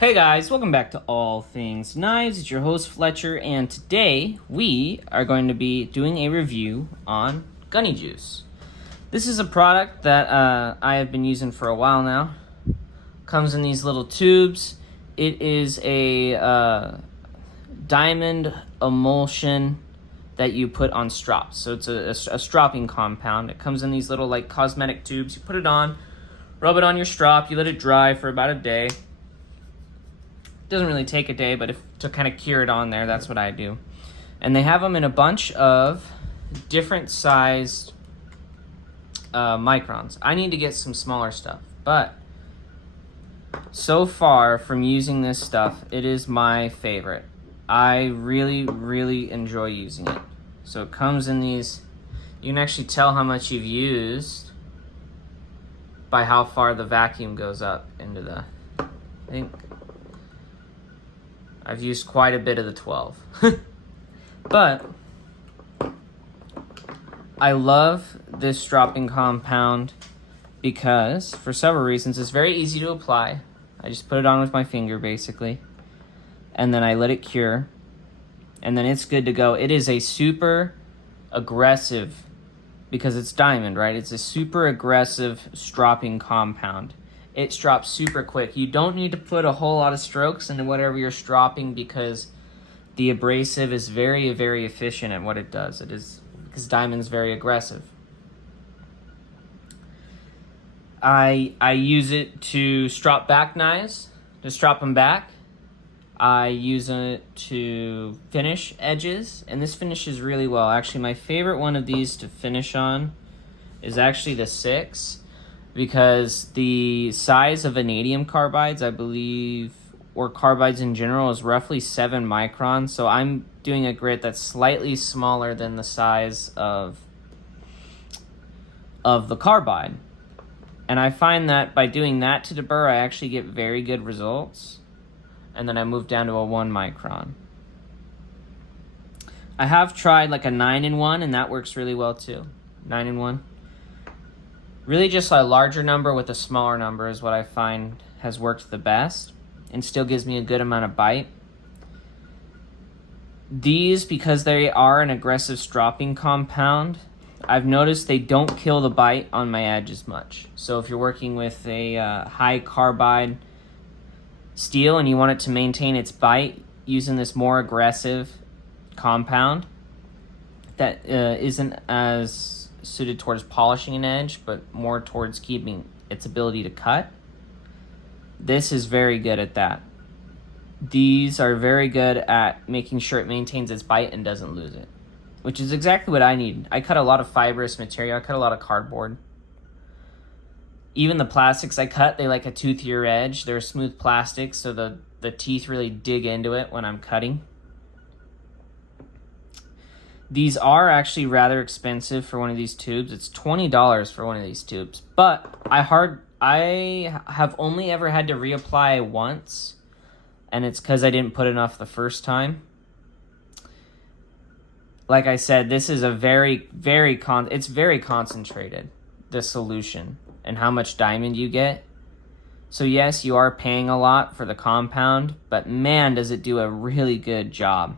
Hey guys, welcome back to All Things Knives. It's your host Fletcher, and today we are going to be doing a review on Gunny Juice. This is a product that I have been using for a while now. Comes in these little tubes. It is a diamond emulsion that you put on strops. So it's a stropping compound. It comes in these little like cosmetic tubes. You put it on, rub it on your strop, you let it dry for about a day. Doesn't really take a day, but to kind of cure it on there, that's what I do. And they have them in a bunch of different sized microns. I need to get some smaller stuff, but so far from using this stuff, it is my favorite. I really enjoy using it. So it comes in these, you can actually tell how much you've used by how far the vacuum goes up into the, I think I've used quite a bit of the 12. But I love this stropping compound because, for several reasons, it's very easy to apply. I just put it on with my finger, basically. And then I let it cure. And then it's good to go. It is a super aggressive, because it's diamond, right? It's a super aggressive stropping compound. It strops super quick. You don't need to put a whole lot of strokes into whatever you're stropping because the abrasive is very efficient at what it does. It is because diamond's very aggressive. I use it to strop back knives, to strop them back. I use it to finish edges, and this finishes really well. Actually, my favorite one of these to finish on is actually the 6. Because the size of vanadium carbides, I believe, or carbides in general, is roughly 7 microns. So I'm doing a grit that's slightly smaller than the size of the carbide. And I find that by doing that to deburr, I actually get very good results. And then I move down to a 1 micron. I have tried like a 9-in-1, and that works really well too. 9-in-1. Really just a larger number with a smaller number is what I find has worked the best and still gives me a good amount of bite. These, because they are an aggressive stropping compound, I've noticed they don't kill the bite on my edge as much. So if you're working with a high carbide steel and you want it to maintain its bite using this more aggressive compound that isn't as suited towards polishing an edge, but more towards keeping its ability to cut. This is very good at that. These are very good at making sure it maintains its bite and doesn't lose it, which is exactly what I need. I cut a lot of fibrous material. I cut a lot of cardboard. Even the plastics I cut, they like a toothier edge. They're smooth plastic, so the teeth really dig into it when I'm cutting. These are actually rather expensive for one of these tubes. It's $20 for one of these tubes. But I have only ever had to reapply once, and it's because I didn't put enough the first time. Like I said, this is a it's very concentrated, the solution, and how much diamond you get. So yes, you are paying a lot for the compound, but man, does it do a really good job.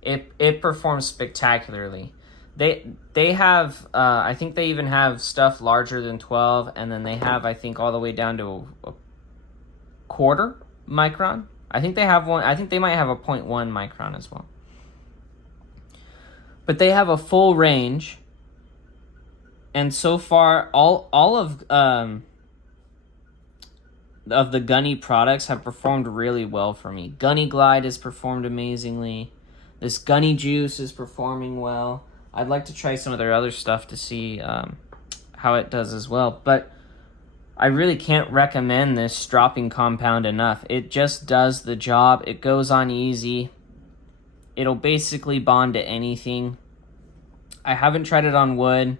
It performs spectacularly. They have, I think they even have stuff larger than 12, and then they have, I think, all the way down to a quarter micron. I think they have one. I think they might have a 0.1 micron as well. But they have a full range, and so far, all of the Gunny products have performed really well for me. Gunny Glide has performed amazingly. This Gunny Juice is performing well. I'd like to try some of their other stuff to see how it does as well. But I really can't recommend this stropping compound enough. It just does the job. It goes on easy. It'll basically bond to anything. I haven't tried it on wood.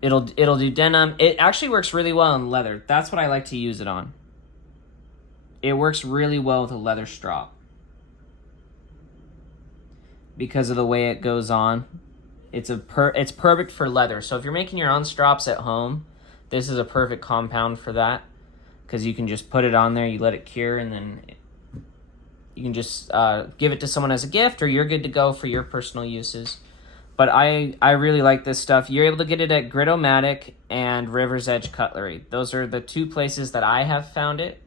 It'll do denim. It actually works really well on leather. That's what I like to use it on. It works really well with a leather strop, because of the way it goes on. It's perfect for leather. So if you're making your own strops at home, this is a perfect compound for that. because you can just put it on there, you let it cure, and then you can just give it to someone as a gift, or you're good to go for your personal uses. But I really like this stuff. You're able to get it at Grit-O-Matic and River's Edge Cutlery. Those are the two places that I have found it.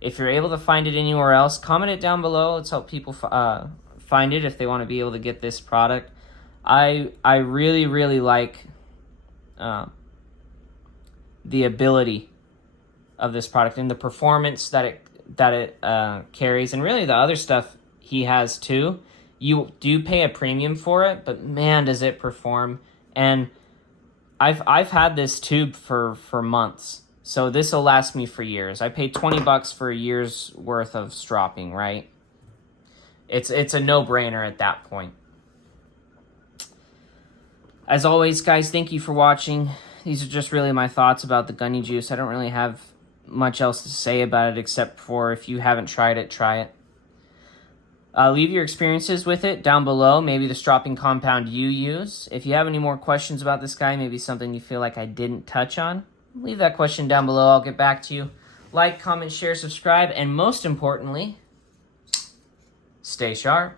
If you're able to find it anywhere else, comment it down below. Let's help people find it if they want to be able to get this product. I really, really like the ability of this product and the performance that it carries, and really the other stuff he has too. You do pay a premium for it, but man, does it perform. And I've had this tube for months, so this will last me for years. I paid $20 for a year's worth of stropping, right? It's a no-brainer at that point. As always, guys, thank you for watching. These are just really my thoughts about the Gunny Juice. I don't really have much else to say about it, except for if you haven't tried it, try it. Leave your experiences with it down below, maybe the stropping compound you use. If you have any more questions about this guy, maybe something you feel like I didn't touch on, leave that question down below. I'll get back to you. Like, comment, share, subscribe, and most importantly, stay sharp.